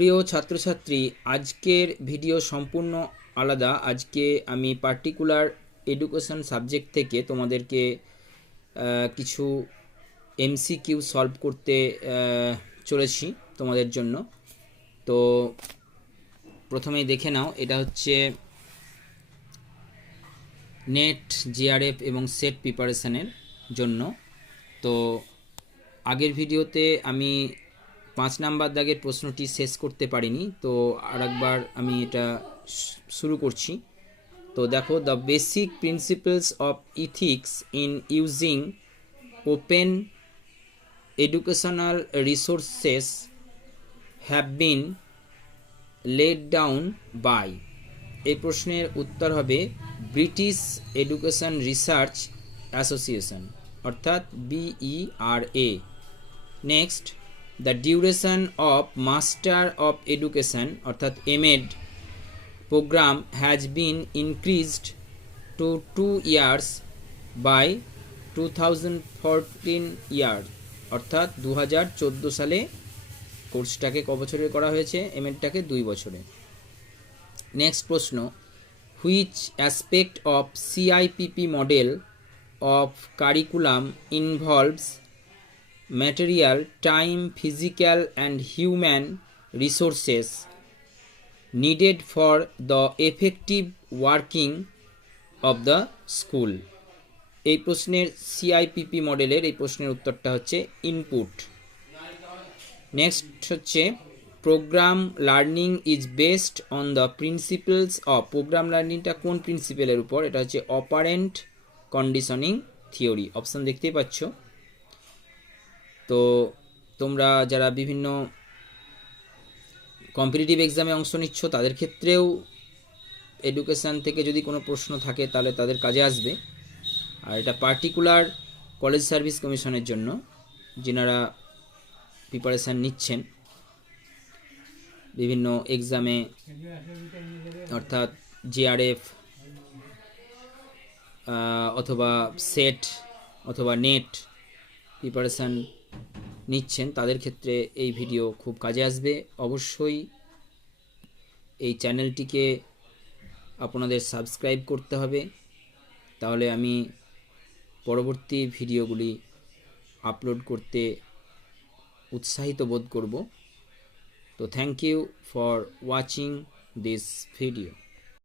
প্রিয় ছাত্রছাত্রী, আজকের ভিডিও সম্পূর্ণ আলাদা। আজকে আমি পার্টিকুলার এডুকেশন সাবজেক্ট থেকে তোমাদেরকে কিছু এমসিকিউ সলভ করতে চলেছি তোমাদের জন্য। তো প্রথমেই দেখে নাও, এটা হচ্ছে নেট, জিআরএফ এবং সেট প্রিপারেশনের জন্য। তো আগের ভিডিওতে আমি 5 নাম্বার দাগের প্রশ্নটি শেষ করতে পারিনি, তো আরেকবার আমি এটা শুরু করছি। তো দেখো, the basic principles of ethics in using open educational resources have been laid down by. এই প্রশ্নের উত্তর হবে ব্রিটিশ এডুকেশন রিসার্চ অ্যাসোসিয়েশন, অর্থাৎ BERA। Next, the duration of master of education অর্থাৎ MEd programme has been increased to 2 years by 2014 year, অর্থাৎ 2014 সালে কোর্সটাকে ক বছরের করা হয়েছে, MEdটাকে 2 বছরে। নেক্সট প্রশ্ন, which aspect of CIPP model of curriculum involves material, time, physical and human resources needed for the effective working of the school। এই প্রশ্নের CIPP মডেলের এই প্রশ্নের উত্তরটা হচ্ছে ইনপুট। নেক্সট হচ্ছে programme learning is based on the principles of. Programme লার্নিংটা কোন প্রিন্সিপালের উপর? এটা হচ্ছে অপারেন্ট কন্ডিশনিং থিওরি। অপশন দেখতেই পাচ্ছ। তো তোমরা যারা বিভিন্ন কম্পিটিটিভ এক্সামে অংশ নিচ্ছ, তাদের ক্ষেত্রেও এডুকেশান থেকে যদি কোনো প্রশ্ন থাকে তাহলে তাদের কাজে আসবে। আর এটা পার্টিকুলার কলেজ সার্ভিস কমিশনের জন্য, যিনারা প্রিপারেশান নিচ্ছেন বিভিন্ন এক্সামে, অর্থাৎ জিআরএফ অথবা সেট অথবা নেট প্রিপারেশান নিচ্ছেন, তাদের ক্ষেত্রে এই ভিডিও খুব কাজে আসবে। অবশ্যই এই চ্যানেলটিকে আপনাদের সাবস্ক্রাইব করতে হবে, তাহলে আমি পরবর্তী ভিডিওগুলি আপলোড করতে উৎসাহিত বোধ করব। তো thank you for watching this video.